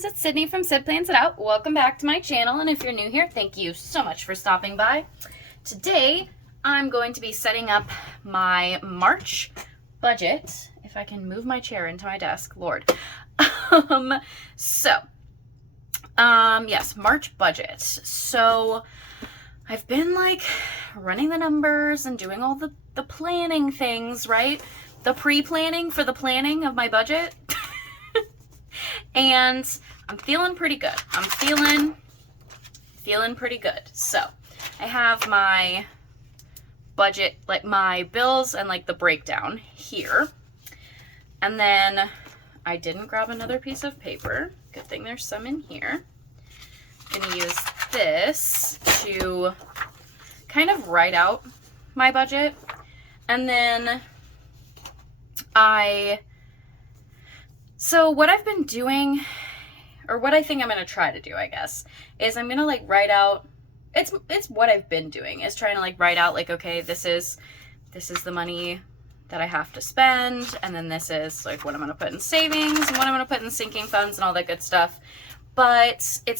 friends, it's Sydney from Sid Plans It Out. Welcome back to my channel, and if you're new here, thank you so much for stopping by. Today, I'm going to be setting up my March budget. If I can move my chair into my desk, Lord. Yes, March budget. So, I've been like running the numbers and doing all the planning things, right? The pre-planning for the planning of my budget. And I'm feeling pretty good. I'm feeling pretty good. So I have my budget, like my bills and like the breakdown here. And then I didn't grab another piece of paper. Good thing there's some in here. I'm gonna use this to kind of write out my budget. And then so what I've been doing, or what I think I'm going to try to do, I guess, is I'm going to like write out, it's what I've been doing, is trying to like write out like, okay, this is the money that I have to spend, and then this is like what I'm going to put in savings, and what I'm going to put in sinking funds and all that good stuff. But things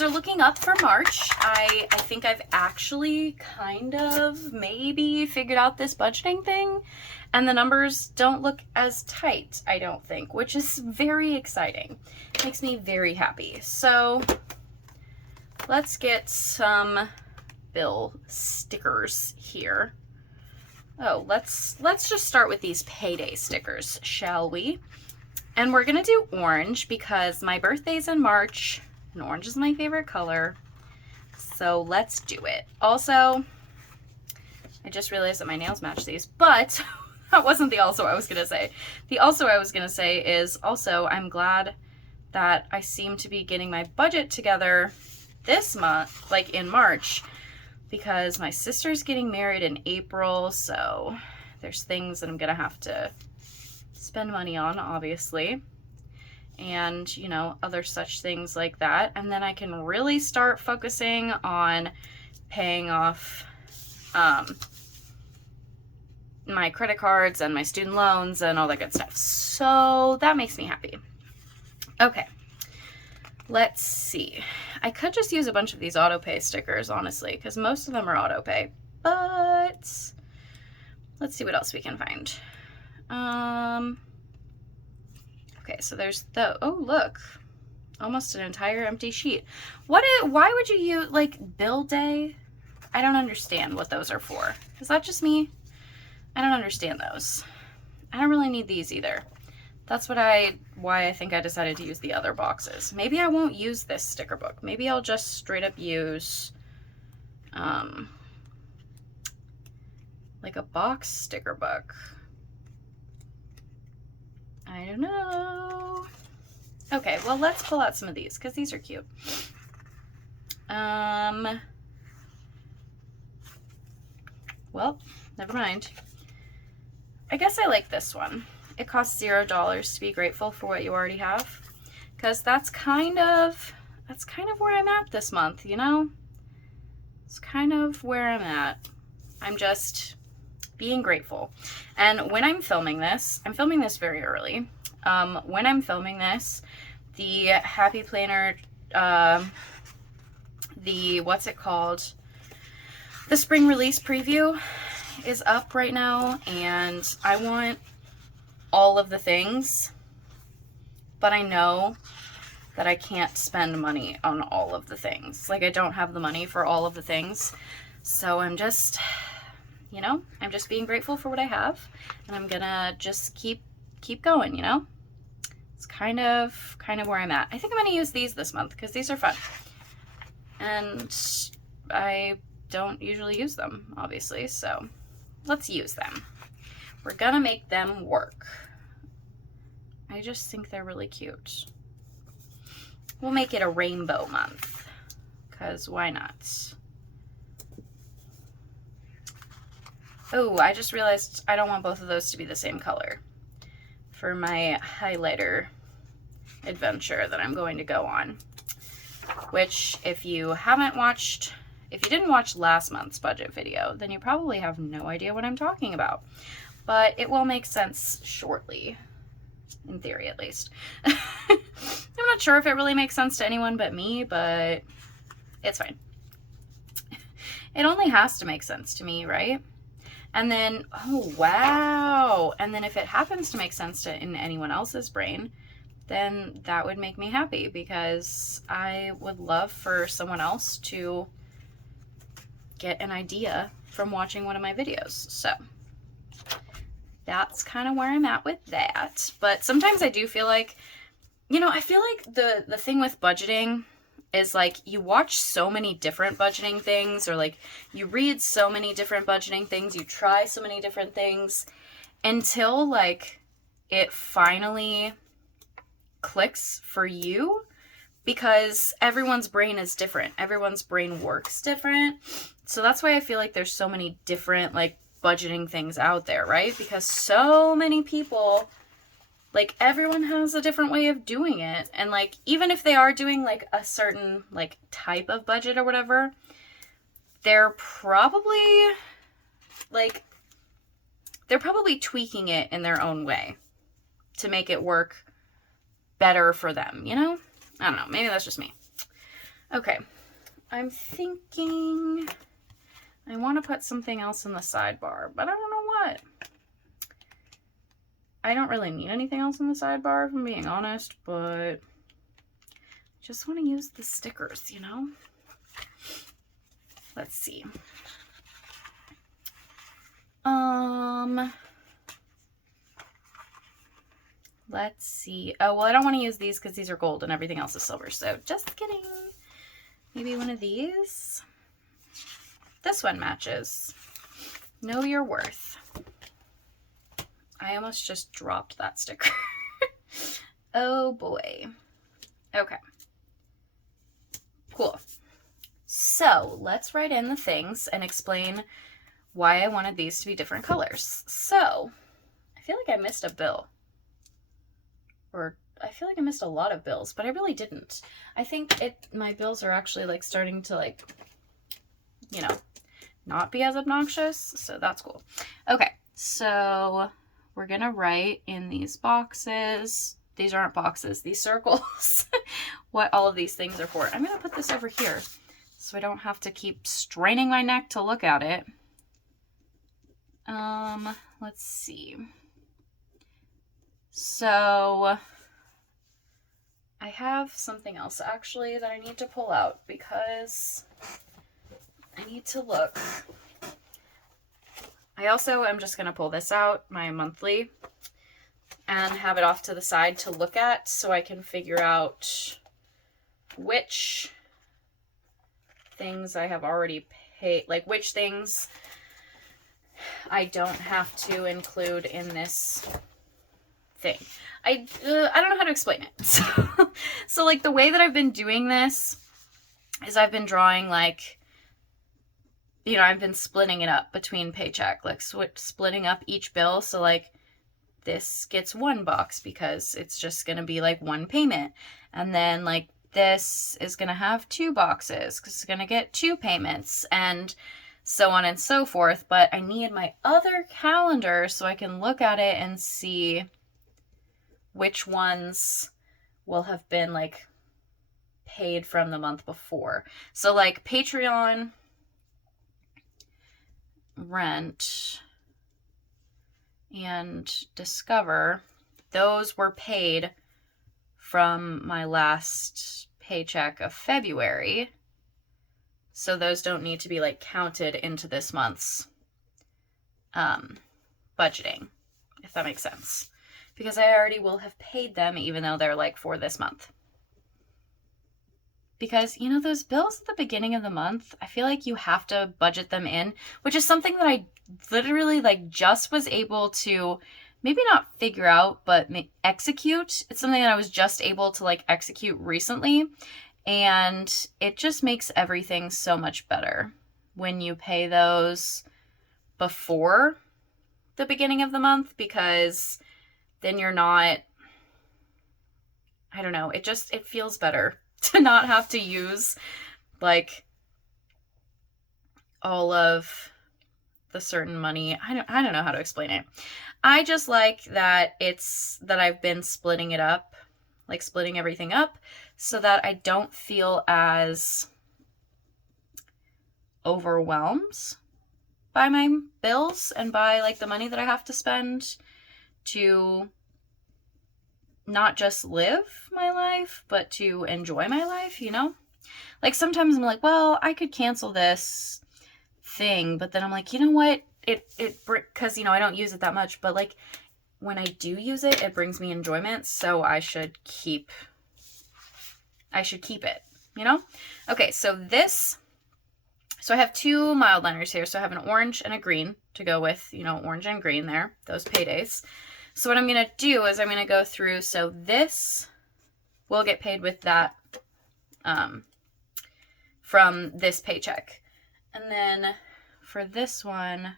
are looking up for March. I think I've actually kind of maybe figured out this budgeting thing, and the numbers don't look as tight, I don't think, which is very exciting. It makes me very happy. So let's get some bill stickers here. Oh, let's just start with these payday stickers, shall we? And we're gonna do orange because my birthday's in March, and orange is my favorite color. So let's do it. Also, I just realized that my nails match these, but that wasn't the also I was gonna say. The also I was gonna say is also I'm glad that I seem to be getting my budget together this month, like in March, because my sister's getting married in April, so there's things that I'm gonna have to spend money on, obviously, and you know, other such things like that. And then I can really start focusing on paying off my credit cards and my student loans and all that good stuff. So that makes me happy. Okay, let's see. I could just use a bunch of these auto pay stickers, honestly, because most of them are auto pay, but let's see what else we can find. Okay, so there's oh look, almost an entire empty sheet. Why would you use like bill day? I don't understand what those are for. Is that just me? I don't understand those. I don't really need these either. That's why I think I decided to use the other boxes. Maybe I won't use this sticker book. Maybe I'll just straight up use like a box sticker book. I don't know. Okay, well, let's pull out some of these because these are cute. Well, never mind. I guess I like this one. It costs $0 to be grateful for what you already have, because that's kind of where I'm at this month, you know? It's kind of where I'm at. I'm just being grateful. And when I'm filming this very early. When I'm filming this, the Happy Planner, what's it called? The spring release preview is up right now, and I want all of the things, but I know that I can't spend money on all of the things. Like, I don't have the money for all of the things. So I'm just, you know, I'm just being grateful for what I have, and I'm gonna just keep going, you know? It's kind of where I'm at. I think I'm gonna use these this month because these are fun. And I don't usually use them, obviously, so let's use them. We're gonna make them work. I just think they're really cute. We'll make it a rainbow month, because why not? Oh, I just realized I don't want both of those to be the same color for my highlighter adventure that I'm going to go on. Which, if you didn't watch last month's budget video, then you probably have no idea what I'm talking about. But it will make sense shortly. in theory at least. I'm not sure if it really makes sense to anyone but me, but it's fine. It only has to make sense to me, right? And then, oh, wow. And then if it happens to make sense to in anyone else's brain, then that would make me happy, because I would love for someone else to get an idea from watching one of my videos. So that's kind of where I'm at with that. But sometimes I do feel like, you know, I feel like the thing with budgeting is like you watch so many different budgeting things, or like you read so many different budgeting things, you try so many different things until like it finally clicks for you, because everyone's brain is different. Everyone's brain works different. So that's why I feel like there's so many different like budgeting things out there, right? Because so many people, like everyone has a different way of doing it. And like, even if they are doing like a certain like type of budget or whatever, they're probably tweaking it in their own way to make it work better for them, you know? I don't know. Maybe that's just me. Okay. I'm thinking I want to put something else in the sidebar, but I don't know what. I don't really need anything else in the sidebar, if I'm being honest, but I just want to use the stickers, you know? Let's see. Let's see. Oh, well, I don't want to use these because these are gold and everything else is silver, so just kidding. Maybe one of these. This one matches. Know your worth. I almost just dropped that sticker. Oh boy. Okay. Cool. So let's write in the things and explain why I wanted these to be different colors. So I feel like I missed a bill. Or I feel like I missed a lot of bills, but I really didn't. I think my bills are actually like starting to like, you know, not be as obnoxious. So that's cool. Okay. So we're going to write in these boxes. These aren't boxes, these circles. What all of these things are for. I'm going to put this over here so I don't have to keep straining my neck to look at it. Let's see. So I have something else actually that I need to pull out because I need to look. I also am just going to pull this out, my monthly, and have it off to the side to look at so I can figure out which things I have already paid, like which things I don't have to include in this thing. I don't know how to explain it. So like the way that I've been doing this is I've been drawing like, you know, I've been splitting it up between paycheck, like splitting up each bill. So like this gets one box because it's just going to be like one payment. And then like this is going to have two boxes because it's going to get two payments and so on and so forth. But I need my other calendar so I can look at it and see which ones will have been like paid from the month before. So like Patreon, rent, and Discover, those were paid from my last paycheck of February. So those don't need to be like counted into this month's budgeting, if that makes sense. Because I already will have paid them even though they're like for this month. Because, you know, those bills at the beginning of the month, I feel like you have to budget them in, which is something that I literally like just was able to maybe not figure out, but execute. It's something that I was just able to like execute recently. And it just makes everything so much better when you pay those before the beginning of the month, because then you're not, I don't know, it feels better to not have to use like all of the certain money. I don't know how to explain it. I just like that that I've been splitting it up like splitting everything up so that I don't feel as overwhelmed by my bills and by like the money that I have to spend to not just live my life, but to enjoy my life, you know? Like sometimes I'm like, well, I could cancel this thing, but then I'm like, you know what? Because, you know, I don't use it that much, but like when I do use it, it brings me enjoyment. So I should keep it, you know? Okay. So I have two mild liners here. So I have an orange and a green to go with, you know, orange and green there, those paydays. So what I'm going to do is I'm going to go through. So this will get paid with that, from this paycheck. And then for this one,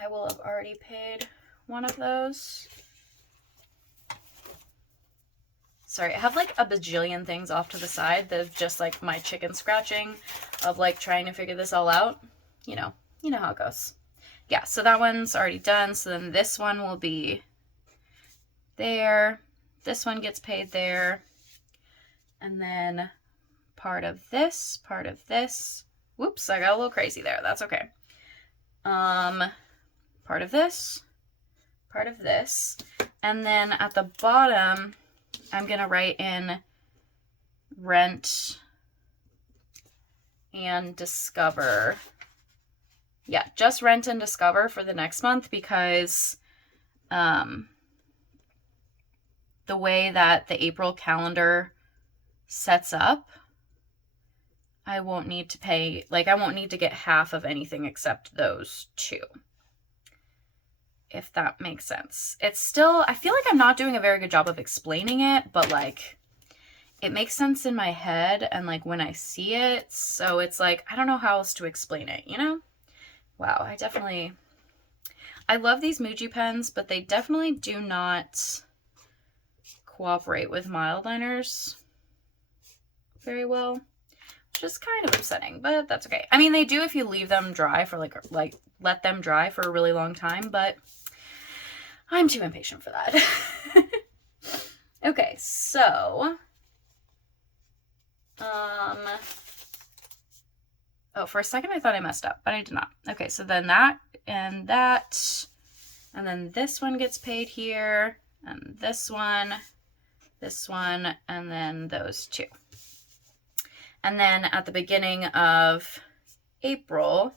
I will have already paid one of those. Sorry, I have like a bajillion things off to the side that have just like my chicken scratching of like trying to figure this all out. You know how it goes. Yeah, so that one's already done. So then this one will be there. This one gets paid there. And then part of this. Whoops, I got a little crazy there. That's okay. Part of this. And then at the bottom, I'm going to write in rent and discover. Yeah, just rent and discover for the next month because the way that the April calendar sets up, I won't need to pay, like I won't need to get half of anything except those two. If that makes sense. It's still, I feel like I'm not doing a very good job of explaining it, but like it makes sense in my head and like when I see it. So it's like, I don't know how else to explain it, you know? Wow, I love these Muji pens, but they definitely do not cooperate with mild liners very well, which is kind of upsetting, but that's okay. I mean, they do if you leave them dry for like let them dry for a really long time, but I'm too impatient for that. Okay, so oh, for a second I thought I messed up, but I did not. Okay, so then that, and then this one gets paid here, and this one, and then those two. And then at the beginning of April,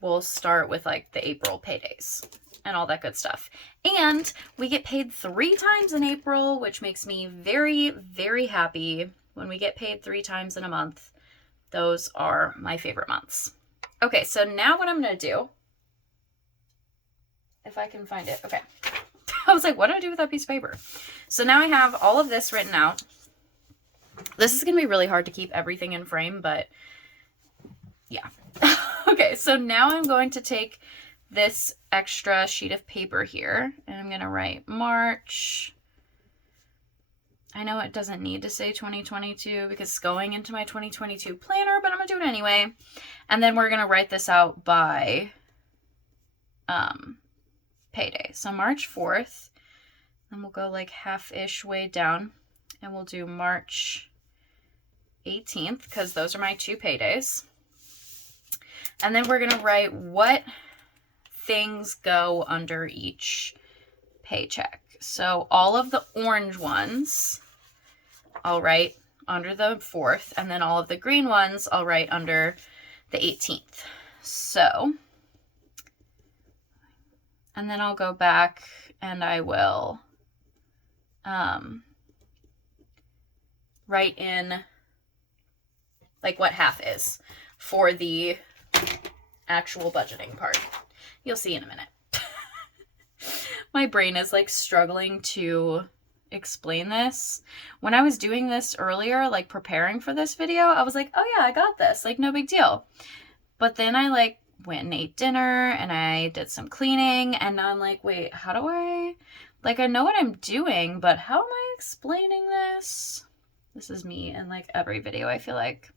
we'll start with like the April paydays and all that good stuff. And we get paid 3 times in April, which makes me very, very happy when we get paid 3 times in a month. Those are my favorite months. Okay, so now what I'm going to do, if I can find it. Okay. I was like, what do I do with that piece of paper? So now I have all of this written out. This is going to be really hard to keep everything in frame, but yeah. Okay, so now I'm going to take this extra sheet of paper here, and I'm going to write March. I know it doesn't need to say 2022 because it's going into my 2022 planner, but I'm going to do it anyway. And then we're going to write this out by payday. So March 4th, and we'll go like half-ish way down, and we'll do March 18th because those are my 2 paydays. And then we're going to write what things go under each paycheck. So all of the orange ones I'll write under the 4th, and then all of the green ones I'll write under the 18th. So, and then I'll go back and I will write in like what half is for the actual budgeting part. You'll see in a minute. My brain is like struggling to explain this. When I was doing this earlier, like preparing for this video, I was like, oh yeah, I got this, like no big deal. But then I like went and ate dinner and I did some cleaning, and now I'm like, wait, how do I, like I know what I'm doing, but how am I explaining this? This is me in like every video, I feel like.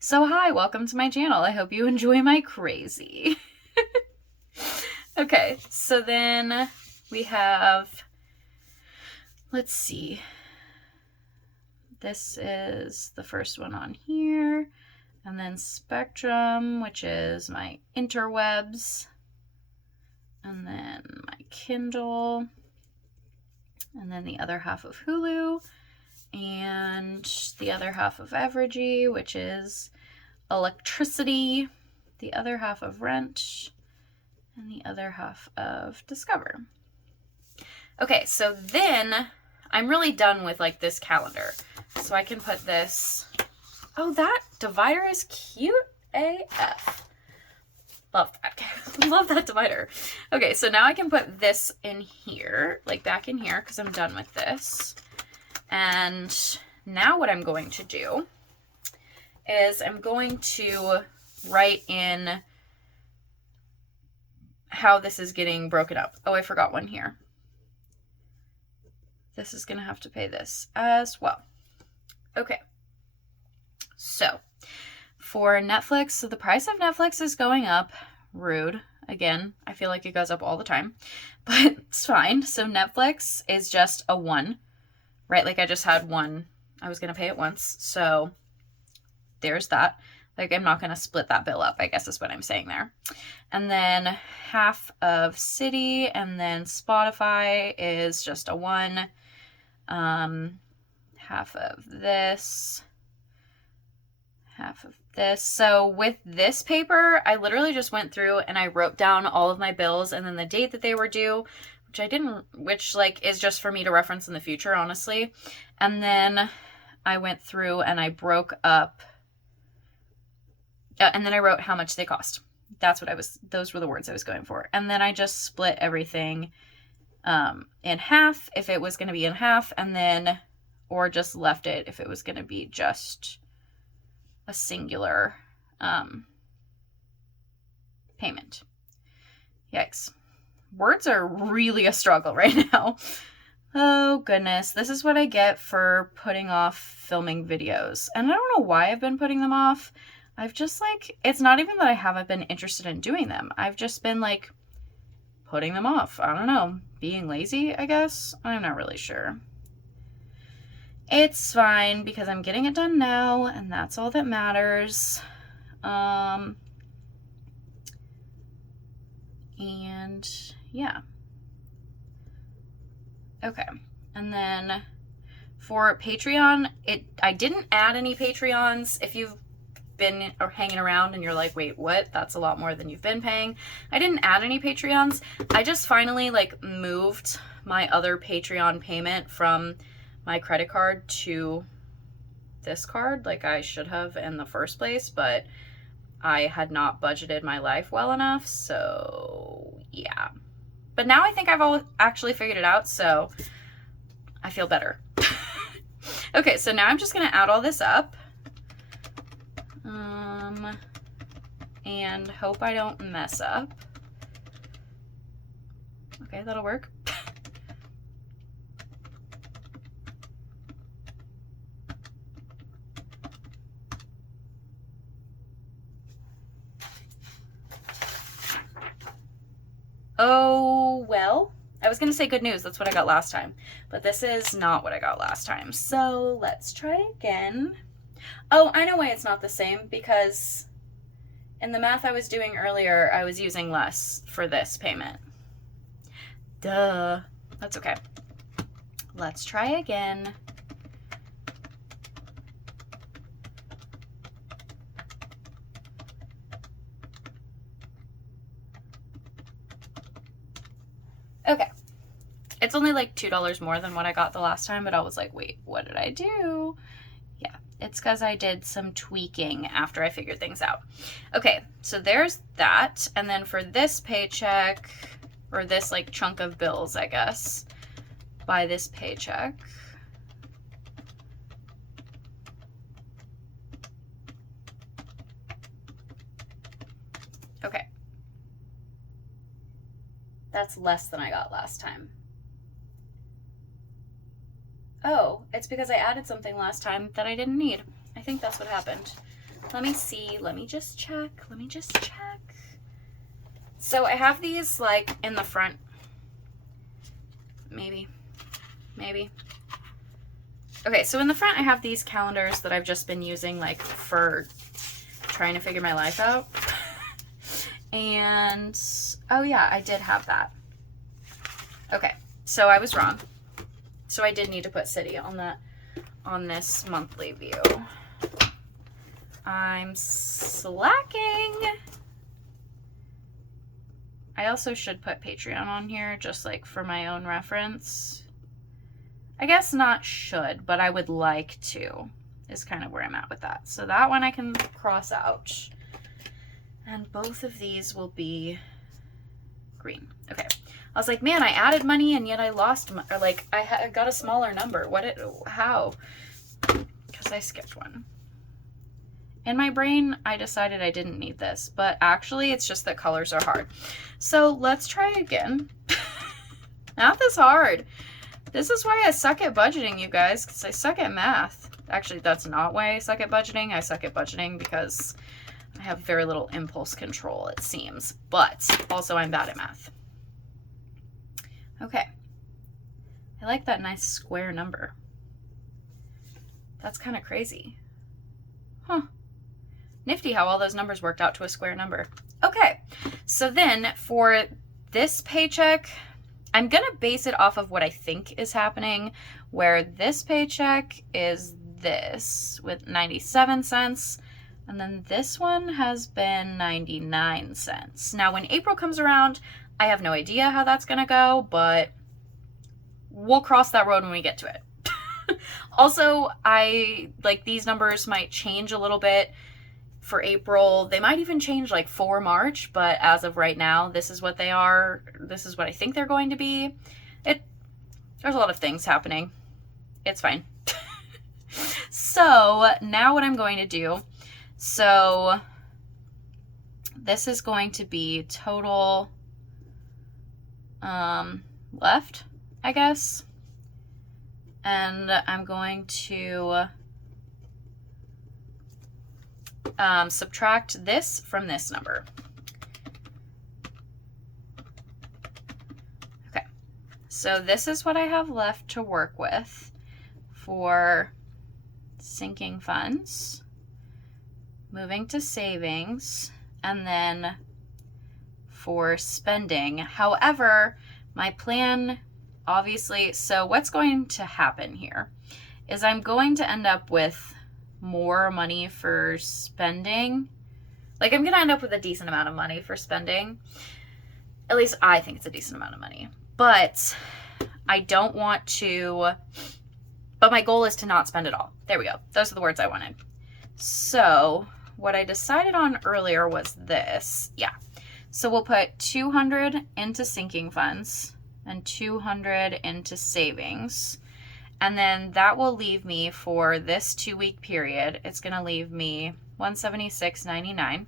So hi, welcome to my channel. I hope you enjoy my crazy. Okay, so then we have let's see. This is the first one on here. And then Spectrum, which is my interwebs. And then my Kindle. And then the other half of Hulu. And the other half of Evergy, which is electricity. The other half of Rent. And the other half of Discover. Okay, so then I'm really done with like this calendar. So I can put this. Oh, that divider is cute AF. Love that. Love that divider. Okay, so now I can put this in here, like back in here, because I'm done with this. And now what I'm going to do is I'm going to write in how this is getting broken up. Oh, I forgot one here. This is going to have to pay this as well. Okay. So for Netflix, so the price of Netflix is going up. Rude. Again, I feel like it goes up all the time, but it's fine. So Netflix is just a 1, right? Like I just had one. I was going to pay it once. So there's that. Like I'm not going to split that bill up, I guess is what I'm saying there. And then half of City, and then Spotify is just a 1. Half of this. Half of this. So with this paper, I literally just went through and I wrote down all of my bills and then the date that they were due, which like is just for me to reference in the future, honestly. And then I went through and I broke up, and then I wrote how much they cost. Those were the words I was going for. And then I just split everything in half if it was going to be in half, and then, or just left it if it was going to be just a singular payment. Yikes. Words are really a struggle right now. Oh goodness, this is what I get for putting off filming videos. And I don't know why I've been putting them off. I've just like, it's not even that I haven't been interested in doing them. I've just been like putting them off. I don't know, being lazy, I guess. I'm not really sure. It's fine because I'm getting it done now and that's all that matters. And yeah. Okay. And then for Patreon, I didn't add any Patreons. If you've been hanging around and you're like, wait, what? That's a lot more than you've been paying. I didn't add any Patreons. I just finally like moved my other Patreon payment from my credit card to this card, like I should have in the first place, but I had not budgeted my life well enough, so yeah. But now I think I've actually figured it out, so I feel better. Okay, so now I'm just gonna add all this up, and hope I don't mess up. Okay, that'll work. Oh, well, I was going to say good news. That's what I got last time. But this is not what I got last time. So let's try again. Oh, I know why it's not the same. Because in the math I was doing earlier, I was using less for this payment. Duh. That's okay. Let's try again. Okay. It's only like $2 more than what I got the last time, but I was like, wait, what did I do? Yeah, it's because I did some tweaking after I figured things out. Okay, so there's that. And then for this paycheck, or this like chunk of bills, I guess, by this paycheck. Okay. That's less than I got last time. Oh, it's because I added something last time that I didn't need. I think that's what happened. Let me see. Let me just check. So I have these like in the front. Maybe maybe. Okay, so in the front I have these calendars that I've just been using like for trying to figure my life out. And, oh yeah, I did have that. Okay, so I was wrong. So I did need to put city on this monthly view. I'm slacking. I also should put Patreon on here just like for my own reference. I guess not should, but I would like to, is kind of where I'm at with that. So that one I can cross out. And both of these will be green. Okay. I was like, man, I added money and yet I lost, or like I got a smaller number. How? Because I skipped one. In my brain, I decided I didn't need this, but actually it's just that colors are hard. So let's try again. Math is hard. This is why I suck at budgeting, you guys, because I suck at math. Actually, that's not why I suck at budgeting. I suck at budgeting because I have very little impulse control, it seems. But also I'm bad at math. Okay. I like that nice square number. That's kind of crazy. Huh. Nifty how all those numbers worked out to a square number. Okay. So then for this paycheck, I'm going to base it off of what I think is happening, where this paycheck is this with 97 cents, and then this one has been 99 cents. Now, when April comes around, I have no idea how that's going to go, but we'll cross that road when we get to it. Also, these numbers might change a little bit for April. They might even change like for March, but as of right now, this is what they are. This is what I think they're going to be. There's a lot of things happening. It's fine. So now what I'm going to do, so this is going to be total left, I guess. And I'm going to subtract this from this number. Okay, so this is what I have left to work with for sinking funds, moving to savings, and then for spending. However, my plan, obviously, so what's going to happen here is I'm going to end up with more money for spending. Like, I'm going to end up with a decent amount of money for spending. At least I think it's a decent amount of money. But I don't want to, but my goal is to not spend it all. There we go. Those are the words I wanted. So what I decided on earlier was this. Yeah. So we'll put 200 into sinking funds and 200 into savings. And then that will leave me for this 2-week period, it's going to leave me $176.99,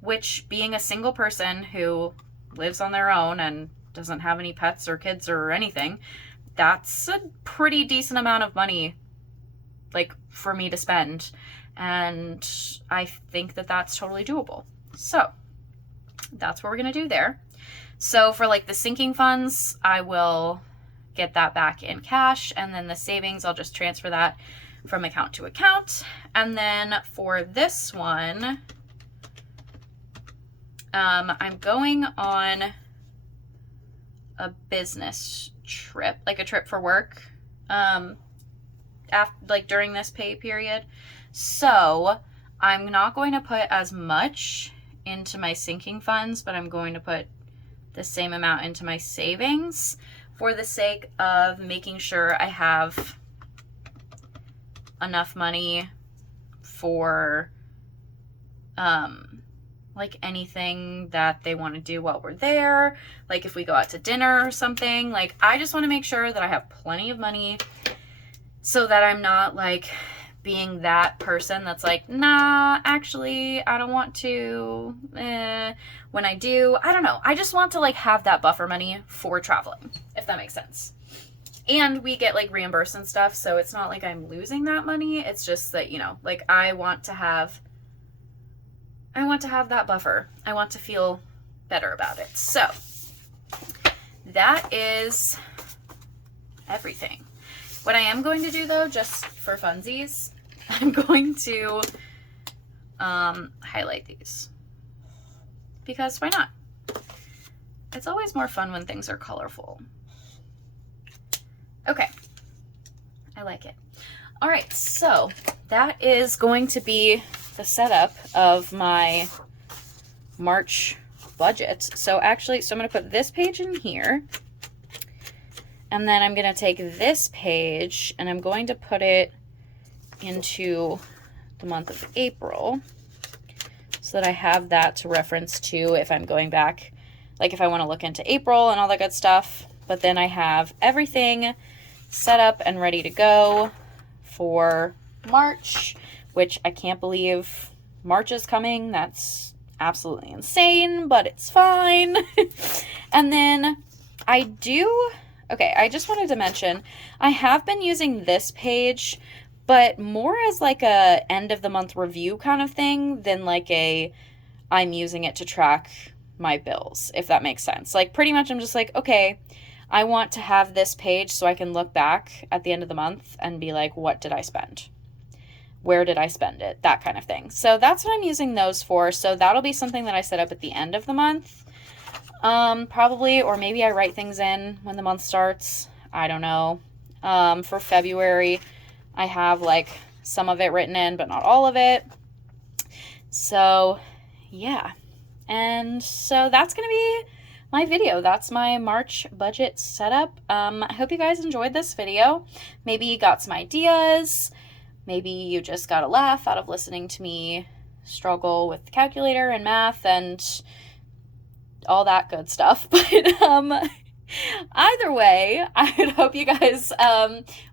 which, being a single person who lives on their own and doesn't have any pets or kids or anything, that's a pretty decent amount of money, like, for me to spend. And I think that that's totally doable. So that's what we're going to do there. So for like the sinking funds, I will get that back in cash, and then the savings, I'll just transfer that from account to account. And then for this one, I'm going on a business trip, like a trip for work, during this pay period. So I'm not going to put as much into my sinking funds, but I'm going to put the same amount into my savings, for the sake of making sure I have enough money for like anything that they want to do while we're there. Like if we go out to dinner or something, like I just want to make sure that I have plenty of money so that I'm not like being that person that's like, nah, actually, I don't want to. When I do, I don't know. I just want to like have that buffer money for traveling, if that makes sense. And we get like reimbursed and stuff, so it's not like I'm losing that money. It's just that, you know, like I want to have that buffer. I want to feel better about it. So that is everything. What I am going to do though, just for funsies, I'm going to highlight these. Because why not? It's always more fun when things are colorful. Okay, I like it. All right, so that is going to be the setup of my March budget. So actually, I'm going to put this page in here. And then I'm going to take this page and I'm going to put it into the month of April so that I have that to reference to if I'm going back, like if I want to look into April and all that good stuff. But then I have everything set up and ready to go for March, which I can't believe March is coming. That's absolutely insane, but it's fine. And then I just wanted to mention, I have been using this page, but more as like a end of the month review kind of thing than like I'm using it to track my bills, if that makes sense. Like pretty much I'm just like, okay, I want to have this page so I can look back at the end of the month and be like, what did I spend? Where did I spend it? That kind of thing. So that's what I'm using those for. So that'll be something that I set up at the end of the month. Probably, or maybe I write things in when the month starts. I don't know. For February, I have like some of it written in, but not all of it. So yeah. And so that's going to be my video. That's my March budget setup. I hope you guys enjoyed this video. Maybe you got some ideas. Maybe you just got a laugh out of listening to me struggle with the calculator and math and all that good stuff. But either way, I would hope you guys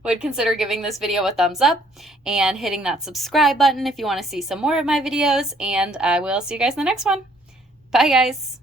would consider giving this video a thumbs up and hitting that subscribe button if you want to see some more of my videos. And I will see you guys in the next one. Bye, guys.